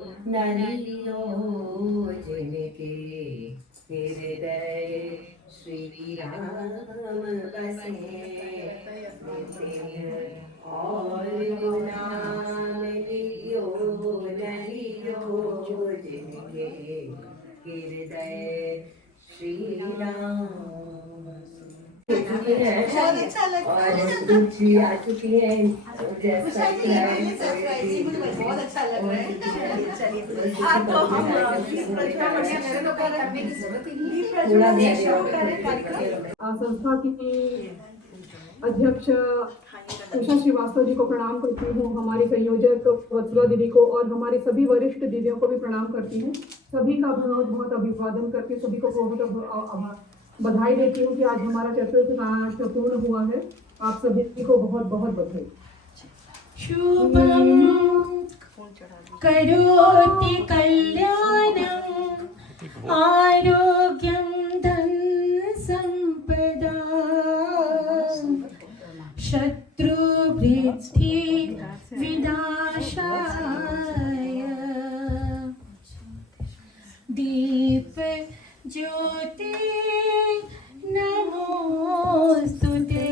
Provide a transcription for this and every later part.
नलियो जिनके हृदय श्री राम बसे नित्य और गुनाम लियो नलियो जिनके हृदय श्री राम चुकी है और दूध भी आ चुकी है। जैसा बहुत अच्छा लग रहा है। चलिए आज तो हम मेरे तो करने की जरूरत ही नहीं, शुरू करें कार्यक्रम। संस्था की अध्यक्ष उषा श्रीवास्तव जी को प्रणाम करती हूँ, हमारी संयोजक वत्सला दीदी को और हमारी सभी वरिष्ठ दीदियों को भी प्रणाम करती हूँ। सभी का बहुत बहुत अभिवादन करती हूँ, सभी को बहुत बधाई देती हूँ कि आज हमारा चतुर्थ पूर्ण हुआ है। आप सभी को बहुत बहुत बधाई। शुभम करोति कल्याणं आरोग्यं धन संपदा शत्रुवृद्धि विनाशाय दीप ज्योति नमोस्तुते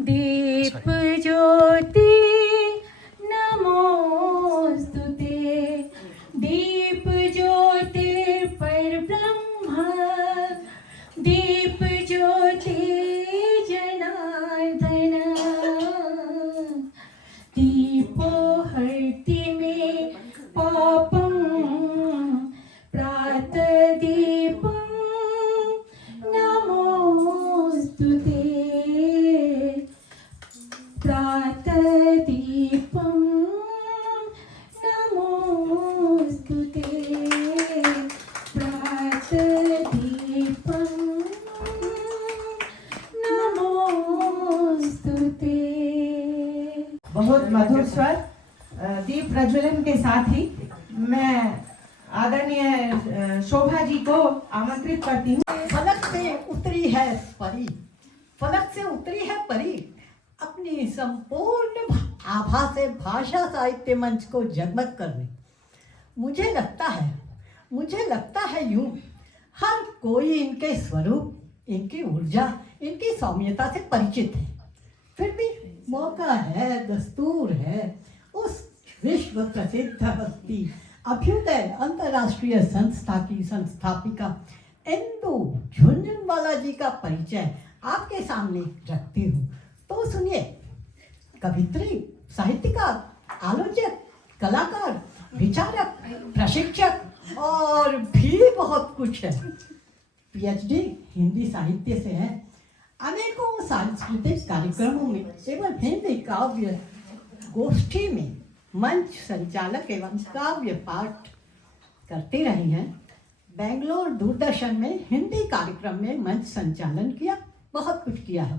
दीप ज्योति नमोस्तुते दीप ज्योति परब्रह्म दीप ज्योति जनार्दन दीपो हरति मे पापं प्रातदीपं नमोस्तुते प्रातदीपं नमोस्तुते प्रातदीपं नमोस्तुते। बहुत मधुर स्वर दीप प्रज्वलन के साथ ही मैं आदरणीय शोभा जी को आमंत्रित करती हूँ। फलक से उतरी है परी, फलक से उतरी है परी, अपनी संपूर्ण आभा से भाषा साहित्य मंच को जगमग करने। मुझे लगता है यूं हर कोई इनके स्वरूप, इनकी ऊर्जा, इनकी सौम्यता से परिचित है। फिर भी मौका है, दस्तूर है उस विश्व प्रसिद्ध हस्ती अभ्युदय अंतर्राष्ट्रीय संस्था की संस्थापिका इंदु झुंझुनवाला जी का परिचय आपके सामने रखती हूँ। तो सुनिए, कवित्री, साहित्यकार, आलोचक, कलाकार, विचारक, प्रशिक्षक और भी बहुत कुछ है। पीएचडी हिंदी साहित्य से है। अनेकों सांस्कृतिक कार्यक्रमों में एवं हिंदी काव्य गोष्ठी में मंच संचालक एवं काव्य पाठ करती रही हैं। बेंगलोर दूरदर्शन में हिंदी कार्यक्रम में मंच संचालन किया, बहुत कुछ किया है।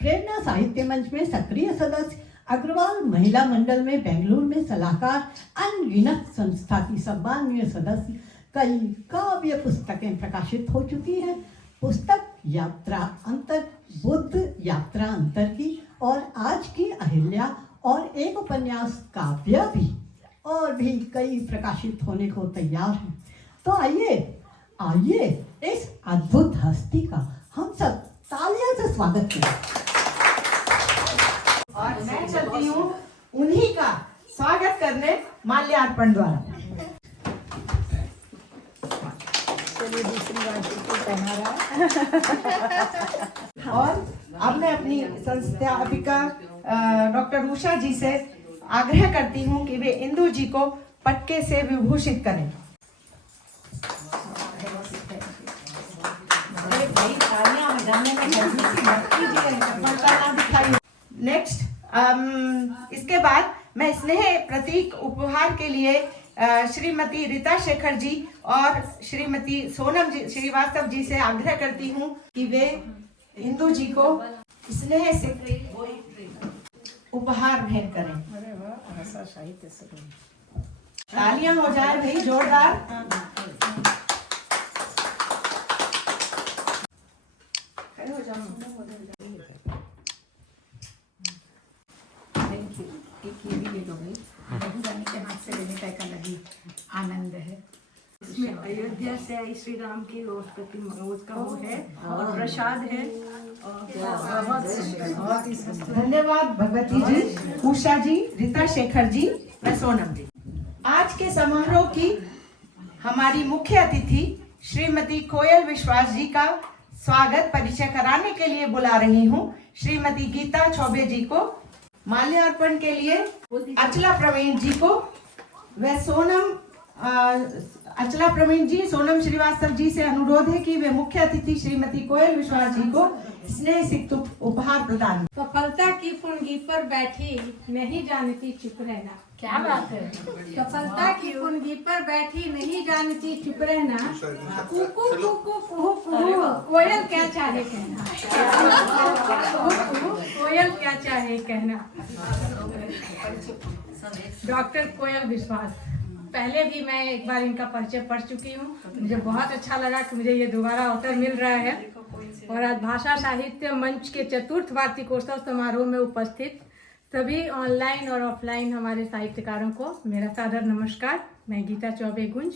प्रेरणा साहित्य मंच में सक्रिय सदस्य, अग्रवाल महिला मंडल में बेंगलुरु में सलाहकार, अनगिनत संस्था की सम्माननीय सदस्य। कई काव्य पुस्तकें प्रकाशित हो चुकी हैं। पुस्तक यात्रा अंतर, बुद्ध यात्रा अंतर की और आज की अहिल्या और एक उपन्यास काव्य भी और भी कई प्रकाशित होने को तैयार हैं। तो आइए इस अद्भुत हस्ती का हम सब तालियों से स्वागत करें। और मैं चलती हूँ उन्हीं का स्वागत करने माल्यार्पण द्वारा। चलिए दूसरी बार को पहना रहा है। और अब मैं अपनी संस्थापिका डॉक्टर उषा जी से आग्रह करती हूँ कि वे इंदु जी को पटके से विभूषित करें। नेक्स्ट इसके बाद मैं स्नेह प्रतीक उपहार के लिए श्रीमती रीता शेखर जी और श्रीमती सोनम जी श्रीवास्तव जी से आग्रह करती हूँ कि वे इंदु जी को स्नेह से उपहार भेंट करें। तालियां हो जाए भाई जोरदार। खड़े हो जाओ। Thank you. एक ये भी ले लो भाई, जाने के हाथ से लेने का एक अलग अयोध्या से आई श्री राम की रोज प्रतिमा, उसका वो है और प्रसाद है। धन्यवाद भगवती जी, उषा जी, रीता शेखर जी व सोनम जी। आज के समारोह की हमारी मुख्य अतिथि श्रीमती कोयल विश्वास जी का स्वागत परिचय कराने के लिए बुला रही हूँ। श्रीमती गीता चौबे जी को माल्यार्पण के लिए अचला प्रवीण जी को व अचला प्रवीण जी, सोनम श्रीवास्तव जी से अनुरोध है कि वे मुख्य अतिथि श्रीमती कोयल विश्वास जी को स्नेह सिक्त उपहार प्रदान। सफलता की पुंगी पर बैठी नहीं जानती चुप रहना। क्या बात है। सफलता की पुंगी पर बैठी नहीं जानती चुप रहना। कुकू कुकू कुहू कुहू कोयल क्या चाहे कहना। कोयल क्या चाहे कहना। डॉक्टर कोयल विश्वास, पहले भी मैं एक बार इनका परिचय पढ़ चुकी हूँ। मुझे बहुत अच्छा लगा कि मुझे ये दोबारा अवसर मिल रहा है। और आज भाषा साहित्य मंच के चतुर्थ वार्षिकोत्सव समारोह में उपस्थित सभी ऑनलाइन और ऑफलाइन हमारे साहित्यकारों को मेरा सादर नमस्कार। मैं गीता चौबे गुंज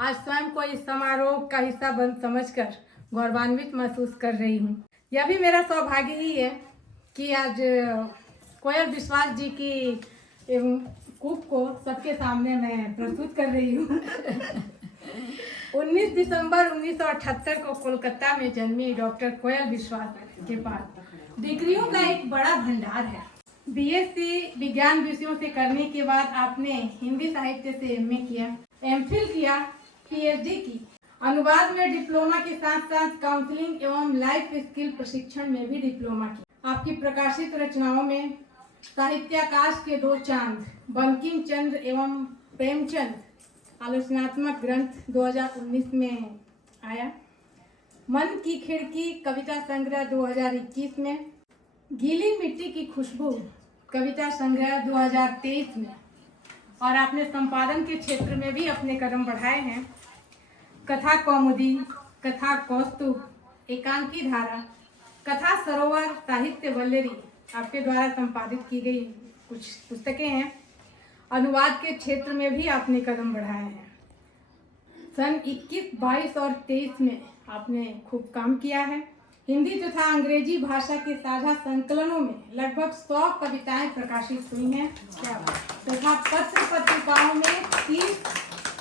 आज स्वयं को इस समारोह का हिस्सा बन समझकर गौरवान्वित महसूस कर रही हूँ। यह भी मेरा सौभाग्य ही है कि आज कोयल विश्वास जी की कूप को सबके सामने मैं प्रस्तुत कर रही हूँ। 19 दिसंबर 1978 को कोलकाता में जन्मी डॉक्टर कोयल विश्वास के पास डिग्रियों का एक बड़ा भंडार है। बीएससी विज्ञान विषयों से करने के बाद आपने हिंदी साहित्य से एमए किया, एमफिल किया, पीएचडी की, अनुवाद में डिप्लोमा के साथ साथ काउंसलिंग एवं लाइफ स्किल प्रशिक्षण में भी डिप्लोमा किया। आपकी प्रकाशित रचनाओं में साहित्याकाश के दो चांद, बंकिम चंद्र एवं प्रेमचंद आलोचनात्मक ग्रंथ 2019 में आया, मन की खिड़की कविता संग्रह 2021 में, गीली मिट्टी की खुशबू कविता संग्रह 2023 में, और आपने संपादन के क्षेत्र में भी अपने कदम बढ़ाए हैं। कथा कौमुदी, कथा कौस्तुभ, एकांकी धारा, कथा सरोवर, साहित्य वल्लरी आपके द्वारा संपादित की गई कुछ पुस्तकें हैं। अनुवाद के क्षेत्र में भी आपने कदम बढ़ाए हैं। सन 21, 22 और 23 में आपने खूब काम किया है। हिंदी तथा अंग्रेजी भाषा के साझा संकलनों में लगभग 100 कविताएं प्रकाशित हुई हैं तथा पत्र पत्रिकाओं में 30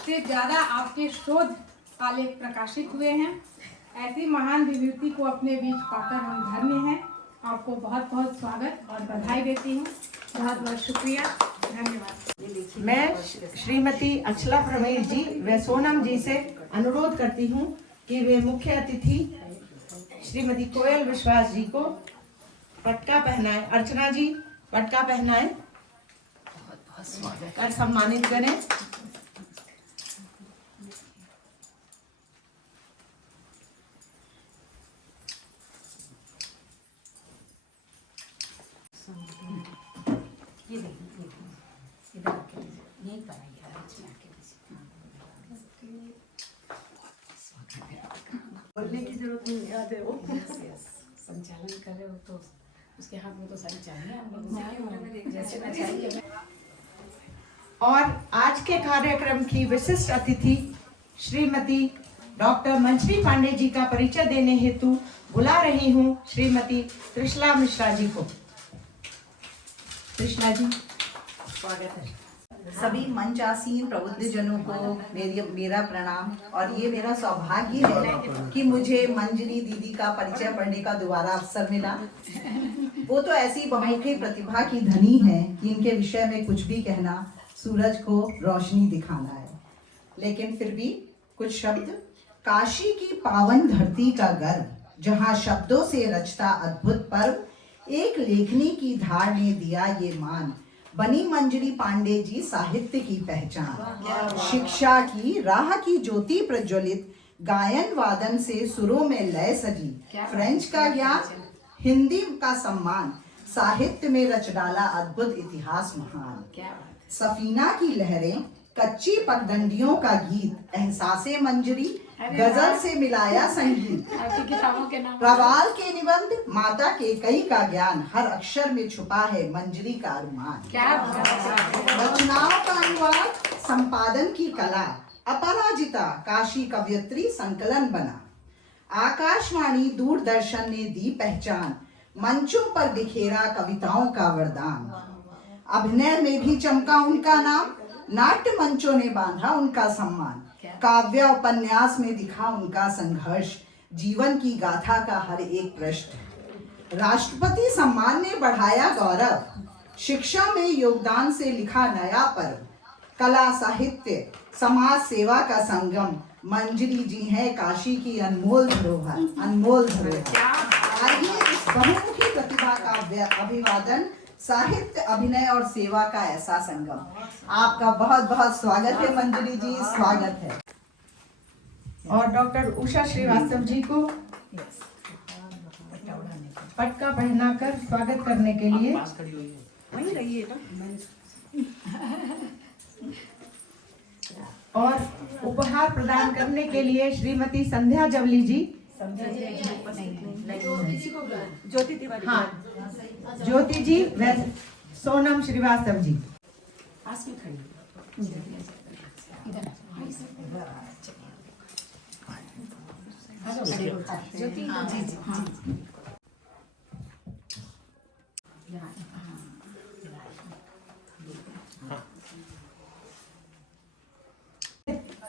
से ज़्यादा आपके शोध आलेख प्रकाशित हुए हैं। ऐसी महान विभूति को अपने बीच पाकर हम धन्य हैं। आपको बहुत बहुत स्वागत और बधाई देती हूँ। बहुत बहुत शुक्रिया, धन्यवाद। मैं श्रीमती अचला प्रवीण जी व सोनम जी से अनुरोध करती हूँ कि वे मुख्य अतिथि श्रीमती कोयल विश्वास जी को पटका पहनाएं। अर्चना जी पटका पहनाएं और सम्मानित करें। बोलने की जरूरत नहीं है, वो संचालन कर रहे हो तो उसके हाथ में तो सारी चाहिए जैसे ना चाहिए। और आज के कार्यक्रम की विशिष्ट अतिथि श्रीमती डॉक्टर मंजरी पांडे जी का परिचय देने हेतु बुला रही हूँ श्रीमती त्रिशला मिश्रा जी को। त्रिशला जी, स्वागत है। सभी मंचासीन प्रबुद्धजनों को मेरा प्रणाम। और ये मेरा सौभाग्य है कि मुझे मंजरी दीदी का परिचय पढ़ने का दोबारा अवसर मिला। वो तो ऐसी बहुमुखी प्रतिभा की धनी है कि इनके विषय में कुछ भी कहना सूरज को रोशनी दिखाना है। लेकिन फिर भी कुछ शब्द। काशी की पावन धरती का गर्व, जहाँ शब्दों से रचता अद्भुत पर्व, एक लेखनी की धार ने दिया ये मान, बनी मंजरी पांडे जी साहित्य की पहचान। शिक्षा की राह की ज्योति प्रज्वलित, गायन वादन से सुरों में लय सजी, फ्रेंच का ज्ञान, हिंदी का सम्मान, साहित्य में रच डाला अद्भुत इतिहास महान। सफीना की लहरें, कच्ची पगडंडियों का गीत, एहसासे मंजरी, गजल से मिलाया संगीत। प्रवाल के निबंध, माता के कई का ज्ञान, हर अक्षर में छुपा है मंजरी का अरमान। रचनाओं का अनुवाद, संपादन की कला, अपराजिता काशी कवयित्री संकलन बना। आकाशवाणी दूरदर्शन ने दी पहचान, मंचों पर बिखेरा कविताओं का वरदान। अभिनय में भी चमका उनका नाम, नाट्य मंचों ने बांधा उनका सम्मान। काव्य उपन्यास में दिखा उनका संघर्ष, जीवन की गाथा का हर एक पृष्ठ। राष्ट्रपति सम्मान ने बढ़ाया गौरव, शिक्षा में योगदान से लिखा नया पर्व। कला साहित्य समाज सेवा का संगम, मंजरी जी हैं काशी की अनमोल धरोहर, अनमोल धरोहर। आइए इस बहुमुखी प्रतिभा का अभिवादन, साहित्य, अभिनय और सेवा का ऐसा संगम। आपका बहुत बहुत स्वागत है मंजरी जी, स्वागत है। और डॉक्टर उषा श्रीवास्तव जी को पटका पहनाकर स्वागत करने के लिए और उपहार प्रदान करने के लिए श्रीमती संध्या जवली जी, हाँ, ज्योति जी व सोनम श्रीवास्तव जी। पास में खड़ी ज्योति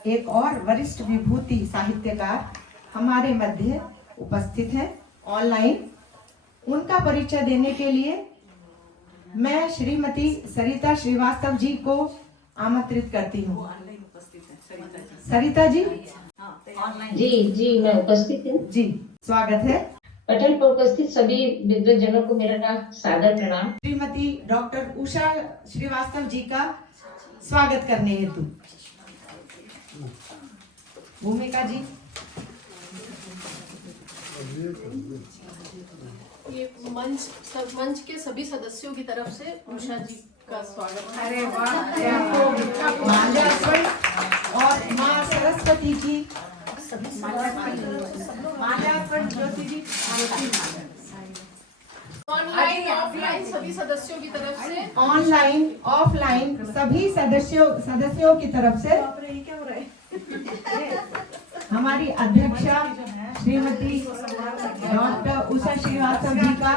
एक और वरिष्ठ विभूति साहित्यकार हमारे मध्य उपस्थित हैं ऑनलाइन। उनका परिचय देने के लिए मैं श्रीमती सरिता श्रीवास्तव जी को आमंत्रित करती हूँ। सरिता जी। जी मैं उपस्थित हूँ। जी स्वागत है। पटल पर उपस्थित सभी विद्वजनों को मेरा सादर प्रणाम। श्रीमती डॉक्टर उषा श्रीवास्तव जी का स्वागत करने हेतु भूमिका जी। ये मंच के सभी सदस्यों की तरफ से उषा जी का स्वागत। अरे वाह, माल्यार्पण और माँ सरस्वती की माल्यार्पण ज्योति जी। ऑनलाइन ऑफलाइन सभी सदस्यों की तरफ से, ऑनलाइन ऑफलाइन सभी सदस्यों की तरफ से हमारी अध्यक्षा श्रीमती डॉक्टर उषा श्रीवास्तव जी का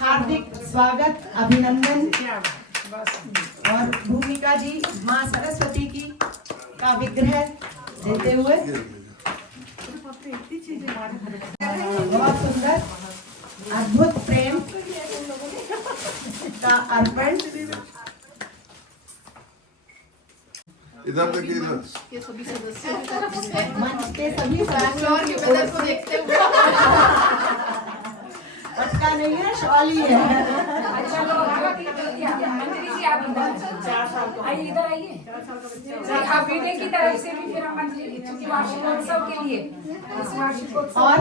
हार्दिक स्वागत, अभिनंदन। और भूमिका जी माँ सरस्वती की का विग्रह देते हुए बहुत सुंदर अद्भुत प्रेम का अर्पण। इधर तक के सभी सदस्यों की तरफ से मंच के सभी सदस्यों के बदल को देखते हुए पटका नहीं है, शॉली है। मंजरी जी आप आइए, इधर आइए। आप बेटे की तरफ से भी फिर मंजरी चूंकि वार्षिकोत्सव के लिए इस वार्षिकोत्सव और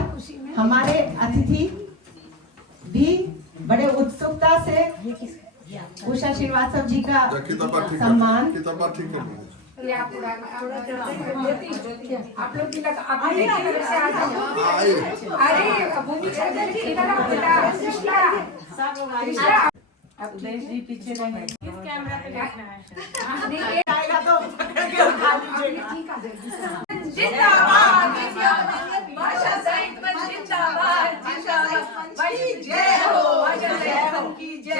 हमारे अतिथि भी बड़े उत्सुकता से उषा श्रीवास्तव जी का सम्मान। आप लोग की लगा अपने तरफ से आ जाओ। अरे भूमिका जी इधर आओ बेटा। अब जी पीछे नहीं, कैमरा पे देखना है। नहीं आएगा तो पकड़ के उठा लीजिएगा। जिंदाबाद भाषा साहित्य मंच जिंदाबाद, जय हो, जय हो की जय।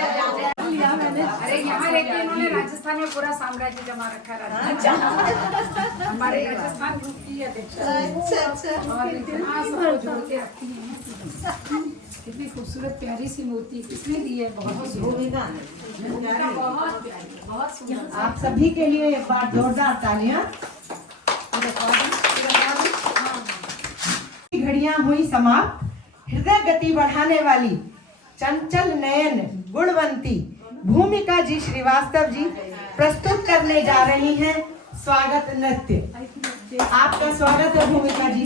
अरे यहाँ लेके इन्होंने राजस्थान में पूरा साम्राज्य जमा रखा है। हमारे राजस्थान ग्रुप की अध्यक्षा और इतना सबको जोड़ के रखती है। कितनी खूबसूरत प्यारी सी मूर्ति किसने दी है, बहुत बहुत सुंदर। आप सभी के लिए एक बार जोरदार तालियां। घड़ियां हुई समाप्त, हृदय गति बढ़ाने वाली चंचल नयन गुणवंती भूमिका जी श्रीवास्तव जी प्रस्तुत करने जा रही हैं स्वागत नृत्य। आपका स्वागत है भूमिका जी।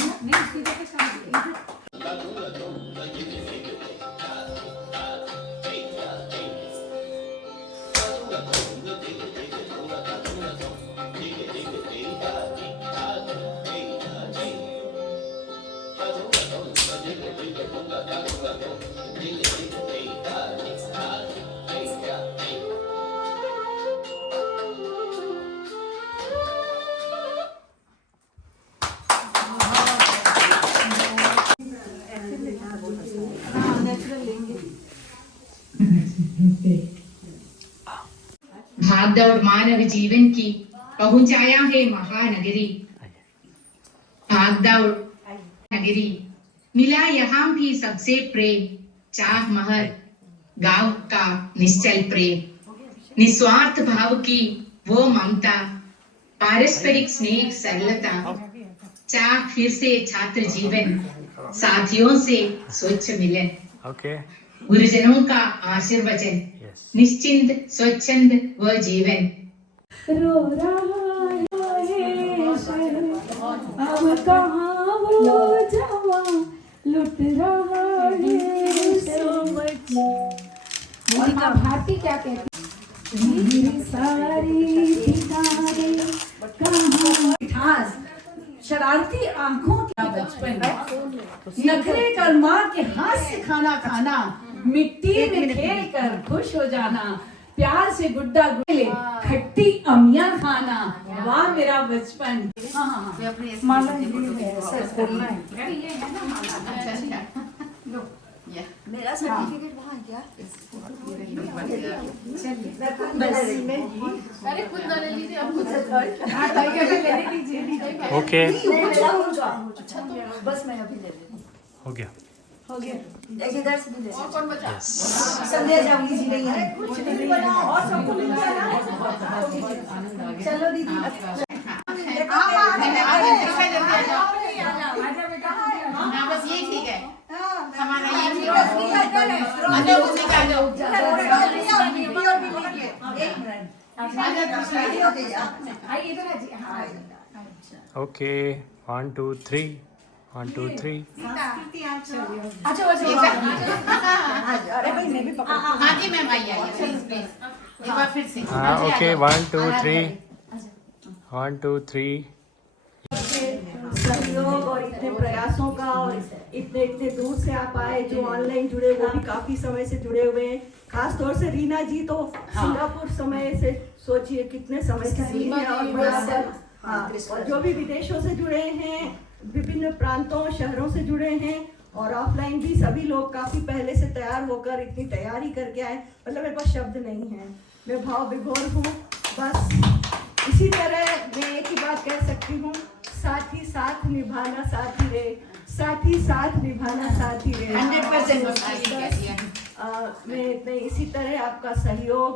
भागदौड़ मानव जीवन की पहुंचाया है महानगरी। भागदौड़ नगरी मिला यहाँ भी सबसे प्रेम, चाह महल गांव का निश्चल प्रेम, निस्वार्थ भाव की वो ममता, पारस्परिक स्नेह सरलता, चाह फिर से छात्र जीवन, साथियों से स्वच्छ मिलन, गुरुजनों का आशीर्वचन, निश्चिंत स्वच्छंद व जीवन। रो रहा है शहर, अब कहाँ वो जवां लुट रहा है सो मच। मोनिका भारती क्या कहती है? मेरी सारी ठिकाने कहाँ, मिठास, शरारती आंखों का बचपन, नखरे कर माँ के हाथ से खाना खाना, मिट्टी में खेल कर खुश हो जाना, प्यार से गुड्डा गुले खट्टी अमियां खाना, वाह मेरा बचपन। माला मेरा सर्टिफिकेट वहाँ क्या? अरे खुद ना ले लीजिए, अब खुद ओके बस मैं अभी ले लेती हो गया। एक इधर से भी ले और कौन बचा? संध्या जाऊंगी जी नहीं है कुछ नहीं बना और सबको मिल गया ना। चलो दीदी बस ये ठीक है, हमारा ये ठीक है। ओके 1 2 3 1 2 3 हाँ जी मैम आइए प्लीज प्लीज एक बार फिर से। हाँ ओके 1 2 3 1 2 3। सहयोग और इतने प्रयासों का, और इतने इतने दूर से आप आए, जो ऑनलाइन जुड़े वो भी काफी समय से जुड़े हुए हैं। खास तौर से रीना जी तो सिंगापुर समय से, सोचिए कितने समय से जुड़ी हैं, और बराबर और जो भी विदेशों से जुड़े हैं, विभिन्न प्रांतों शहरों से जुड़े हैं, और ऑफलाइन भी सभी लोग काफी पहले से तैयार होकर इतनी तैयारी करके आए। मतलब मेरे पास शब्द नहीं है, मैं भाव विभोर हूँ। बस इसी तरह मैं एक ही बात कह सकती हूँ, साथ ही साथ निभाना साथी रे, साथ ही साथ निभाना साथी रे। 100% मैं इसी तरह आपका सहयोग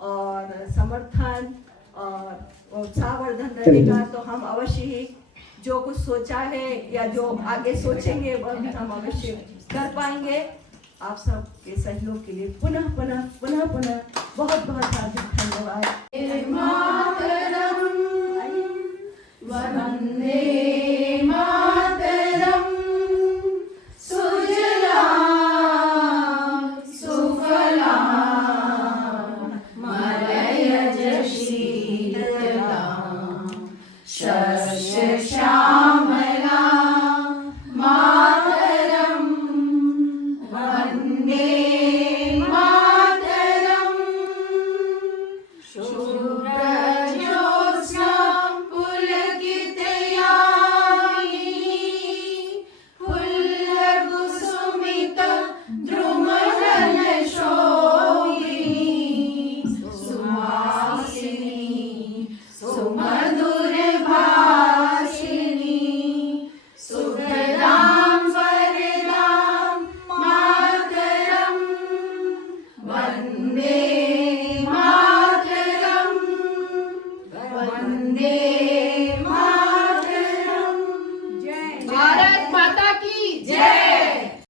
और समर्थन और उत्साहवर्धन रहेगा, तो हम अवश्य ही जो कुछ सोचा है या जो आगे सोचेंगे वह भी हम अवश्य कर पाएंगे। आप सब के सहयोग के लिए पुनः पुनः पुनः पुनः बहुत बहुत हार्दिक धन्यवाद। वंदे मातरम, सुजलां सुफलां मलयज शीतलां शस्य श्यामलां मातरम, वंदे मातरम, शुभ्र